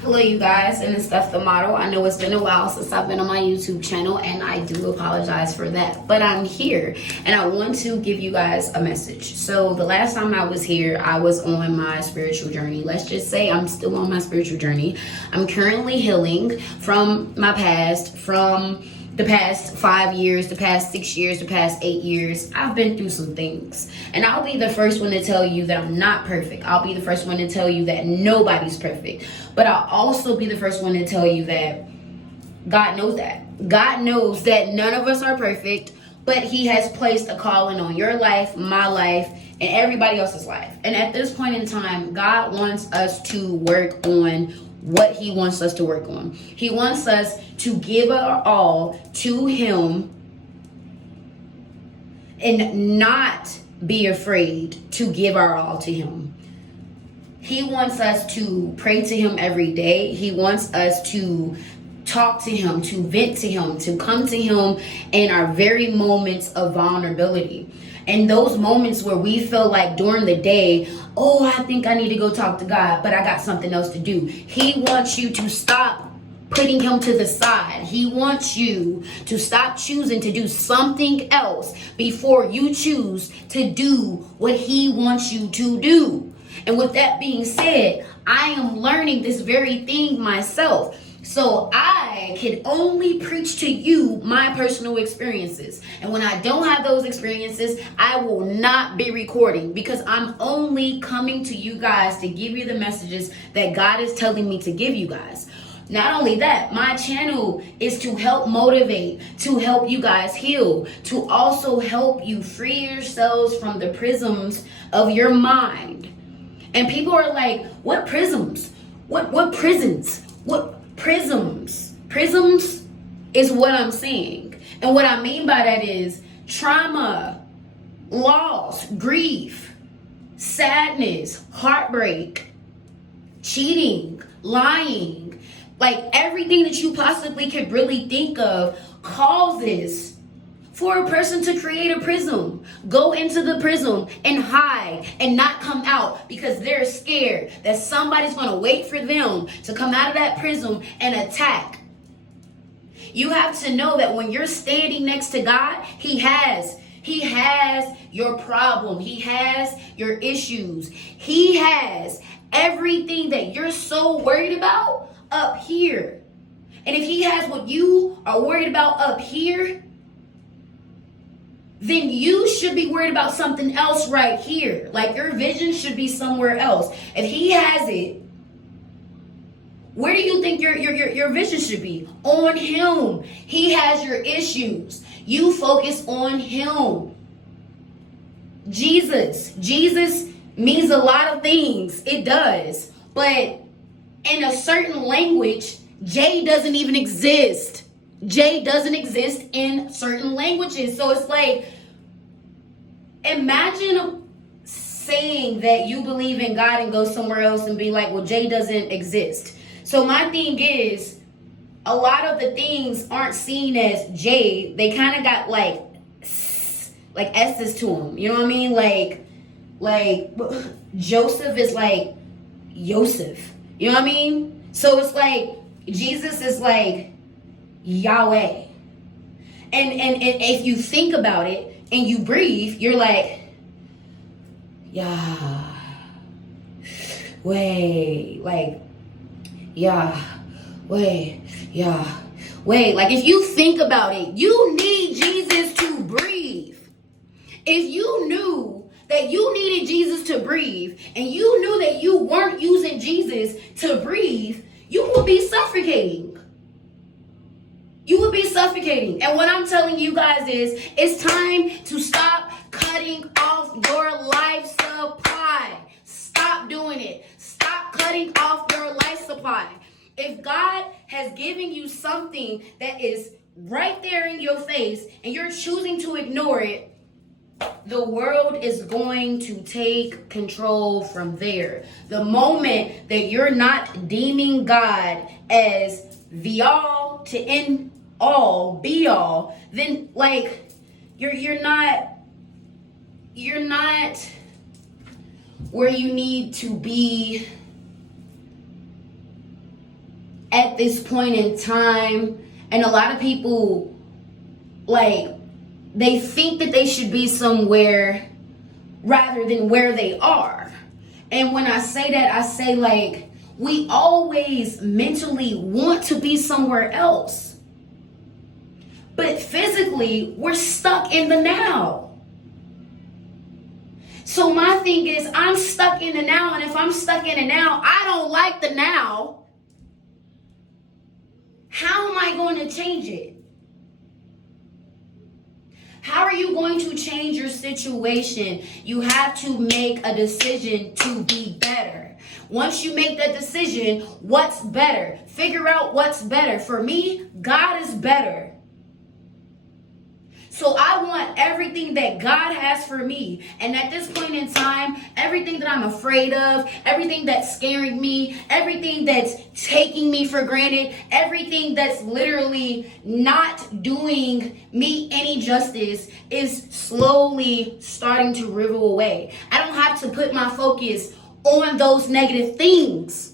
Hello you guys, and it's Stephhthemodel. I know it's been a while since I've been on my YouTube channel, and I do apologize for that. But I'm here, and I want to give you guys a message. So the last time I was here, I was on my spiritual journey. Let's just say I'm still on my spiritual journey. I'm currently healing from my past, from the past 5 years, the past 6 years, the past 8 years. I've been through some things. And I'll be the first one to tell you that I'm not perfect. I'll be the first one to tell you that nobody's perfect. But I'll also be the first one to tell you that God knows that. God knows that none of us are perfect, but He has placed a calling on your life, my life, and everybody else's life. And at this point in time, God wants us to work on what He wants us to work on. He wants us to give our all to Him and not be afraid to give our all to Him. He wants us to pray to Him every day. He wants us to talk to Him, to vent to Him, to come to Him in our very moments of vulnerability. And those moments where we feel like during the day, oh, I think I need to go talk to God, but I got something else to do. He wants you to stop putting Him to the side. He wants you to stop choosing to do something else before you choose to do what He wants you to do. And with that being said, I am learning this very thing myself. So I can only preach to you my personal experiences. And when I don't have those experiences, I will not be recording, because I'm only coming to you guys to give you the messages that God is telling me to give you guys. Not only that, my channel is to help motivate, to help you guys heal, to also help you free yourselves from the prisms of your mind. And people are like, what prisms? What prisons? What prisms? Prisms is what I'm saying. And what I mean by that is trauma, loss, grief, sadness, heartbreak, cheating, lying, like everything that you possibly could really think of causes for a person to create a prism, go into the prism and hide and not come out because they're scared that somebody's going to wait for them to come out of that prism and attack. You have to know that when you're standing next to God, He has your problem. He has your issues. He has everything that you're so worried about up here. And if He has what you are worried about up here, then you should be worried about something else right here. Like your vision should be somewhere else. If He has it, where do you think your vision should be? On Him. He has your issues. You focus on Him. Jesus means a lot of things. It does. But in a certain language, J doesn't even exist. J doesn't exist in certain languages. So it's like, imagine saying that you believe in God and go somewhere else and be like, well, J doesn't exist. So my thing is, a lot of the things aren't seen as J. They kind of got like S's to them. You know what I mean? Like Joseph is like Yosef. You know what I mean? So it's like Jesus is like Yahweh. And if you think about it and you breathe, you're like, Yahweh. Like, Yahweh. Yahweh. Like, if you think about it, you need Jesus to breathe. If you knew that you needed Jesus to breathe and you knew that you weren't using Jesus to breathe, you would be suffocating. You would be suffocating. And what I'm telling you guys is, it's time to stop cutting off your life supply. Stop doing it. Stop cutting off your life supply. If God has given you something that is right there in your face and you're choosing to ignore it, the world is going to take control from there. The moment that you're not deeming God as the all to end all, be all, then like you're not where you need to be at this point in time, and a lot of people, like, they think that they should be somewhere rather than where they are. And when I say that, I say, like, we always mentally want to be somewhere else, but physically we're stuck in the now. So my thing is, I'm stuck in the now, and if I'm stuck in the now, I don't like the now. How am I going to change it? How are you going to change your situation? You have to make a decision to be better. Once you make that decision, what's better? Figure out what's better. For me, God is better. So I want everything that God has for me. And at this point in time, everything that I'm afraid of, everything that's scaring me, everything that's taking me for granted, everything that's literally not doing me any justice is slowly starting to rivel away. I don't have to put my focus on those negative things.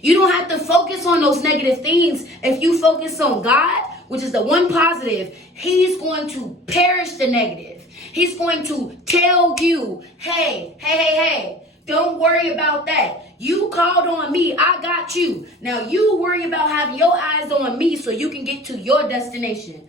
You don't have to focus on those negative things. If you focus on God, which is the one positive, He's going to perish the negative. He's going to tell you, hey, don't worry about that. You called on me, I got you. Now you worry about having your eyes on me so you can get to your destination.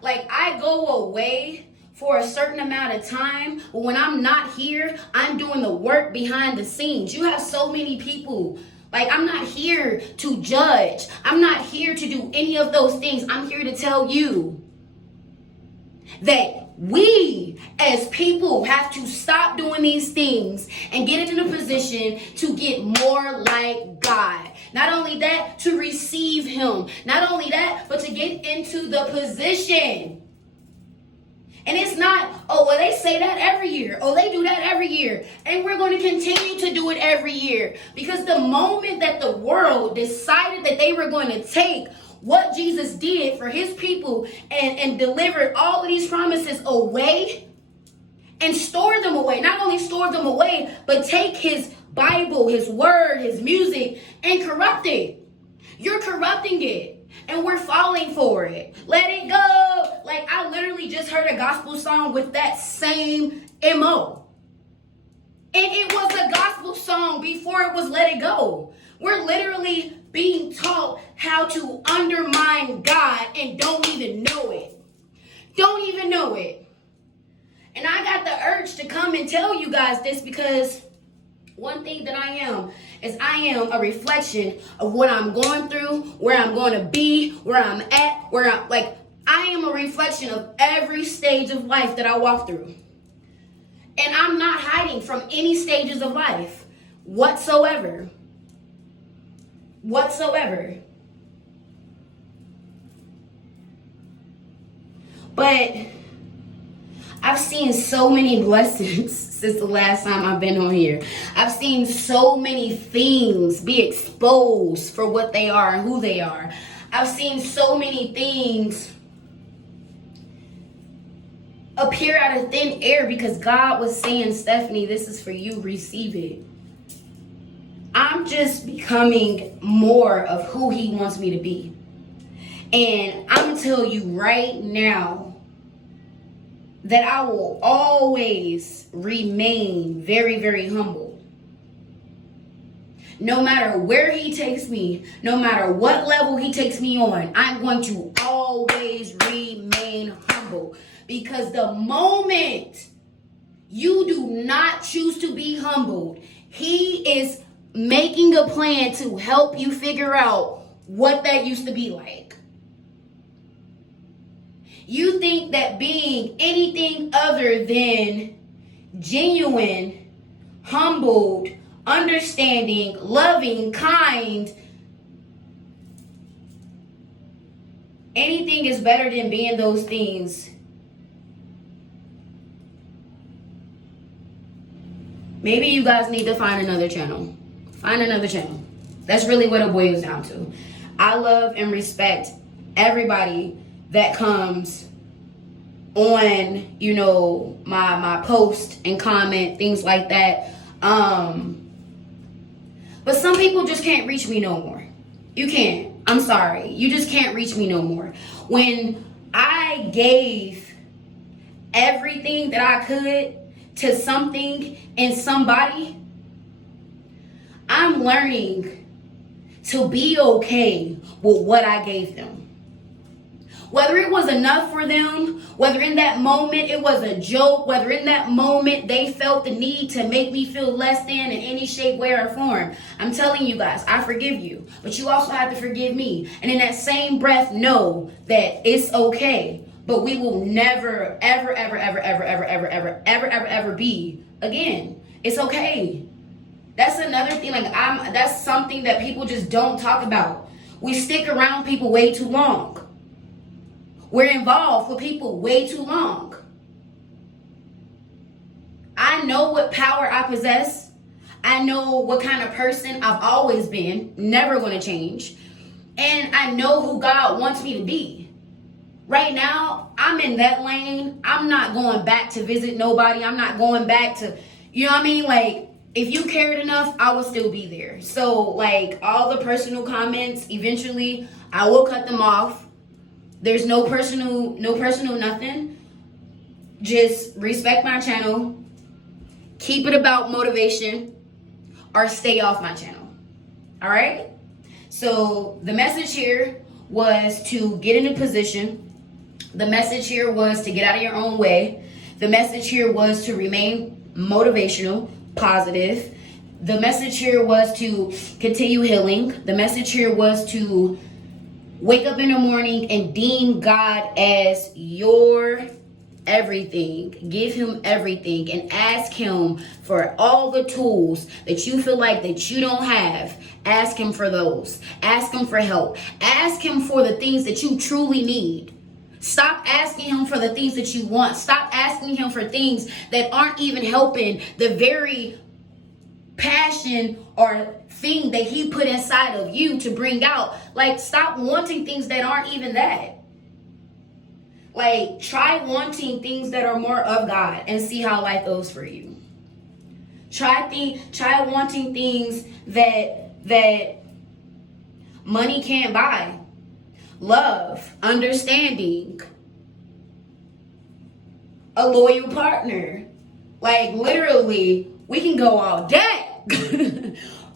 Like, I go away for a certain amount of time, but when I'm not here, I'm doing the work behind the scenes. You have so many people. Like, I'm not here to judge. I'm not here to do any of those things. I'm here to tell you that we as people have to stop doing these things and get in a position to get more like God. Not only that, to receive Him. Not only that, but to get into the position. And it's not, oh, well, they say that every year. Oh, they do that every year. And we're going to continue to do it every year. Because the moment that the world decided that they were going to take what Jesus did for His people and delivered all of these promises away and store them away, not only store them away, but take His Bible, His word, His music, and corrupt it. You're corrupting it. And we're falling for it. Let it go. Like, I literally just heard a gospel song with that same MO. And it was a gospel song before it was Let It Go. We're literally being taught how to undermine God and don't even know it. Don't even know it. And I got the urge to come and tell you guys this because one thing that I am is I am a reflection of what I'm going through, where I'm going to be, where I'm at, I am a reflection of every stage of life that I walk through. And I'm not hiding from any stages of life whatsoever. But I've seen so many blessings since the last time I've been on here. I've seen so many things be exposed for what they are and who they are. I've seen so many things appear out of thin air because God was saying, Stephanie, this is for you, receive it. I'm just becoming more of who He wants me to be. And I'm going to tell you right now that I will always remain very, very humble. No matter where He takes me, no matter what level He takes me on, I'm going to always remain humble. Because the moment you do not choose to be humbled, He is making a plan to help you figure out what that used to be like. You think that being anything other than genuine, humbled, understanding, loving, kind, anything is better than being those things. Maybe you guys need to find another channel. Find another channel. That's really what it boils down to. I love and respect everybody that comes on, you know, my post and comment, things like that. But some people just can't reach me no more. You can't. I'm sorry. You just can't reach me no more. When I gave everything that I could to something and somebody, I'm learning to be okay with what I gave them. Whether it was enough for them, whether in that moment it was a joke, whether in that moment they felt the need to make me feel less than in any shape, way, or form. I'm telling you guys, I forgive you. But you also have to forgive me. And in that same breath, know that it's okay. But we will never, ever, ever, ever, ever, ever, ever, ever, ever, ever, ever be again. It's okay. That's another thing. That's something that people just don't talk about. We stick around people way too long. We're involved with people way too long. I know what power I possess. I know what kind of person I've always been, never going to change. And I know who God wants me to be. Right now, I'm in that lane. I'm not going back to visit nobody. I'm not going back to, you know what I mean? Like, if you cared enough, I will still be there. So, like, all the personal comments, eventually, I will cut them off. There's no personal nothing. Just respect my channel. Keep it about motivation, or stay off my channel. All right? So the message here was to get in a position. The message here was to get out of your own way. The message here was to remain motivational, positive. The message here was to continue healing. The message here was to wake up in the morning and deem God as your everything. Give him everything and ask him for all the tools that you feel like that you don't have. Ask him for those. Ask him for help. Ask him for the things that you truly need. Stop asking him for the things that you want. Stop asking him for things that aren't even helping the very passion or thing that he put inside of you to bring out. Like, stop wanting things that aren't even that. Like, try wanting things that are more of God and see how life goes for you. Try wanting things that money can't buy. Love, understanding, a loyal partner. Like, literally, we can go all day.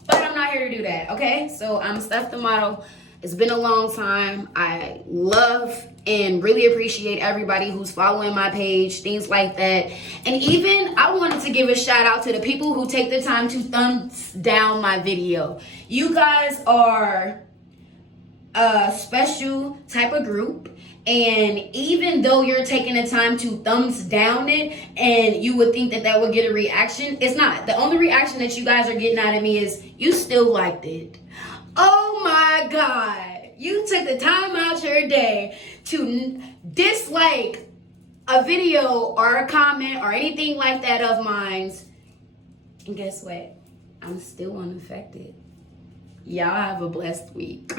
But I'm not here to do that, okay? So I'm Stephhthemodel. It's been a long time. I love and really appreciate everybody who's following my page, things like that. And even I wanted to give a shout out to the people who take the time to thumbs down my video. You guys are a special type of group. And even though you're taking the time to thumbs down it and you would think that that would get a reaction, it's not. The only reaction that you guys are getting out of me is you still liked it. Oh my God. You took the time out your day to dislike a video or a comment or anything like that of mine. And guess what? I'm still unaffected. Y'all have a blessed week.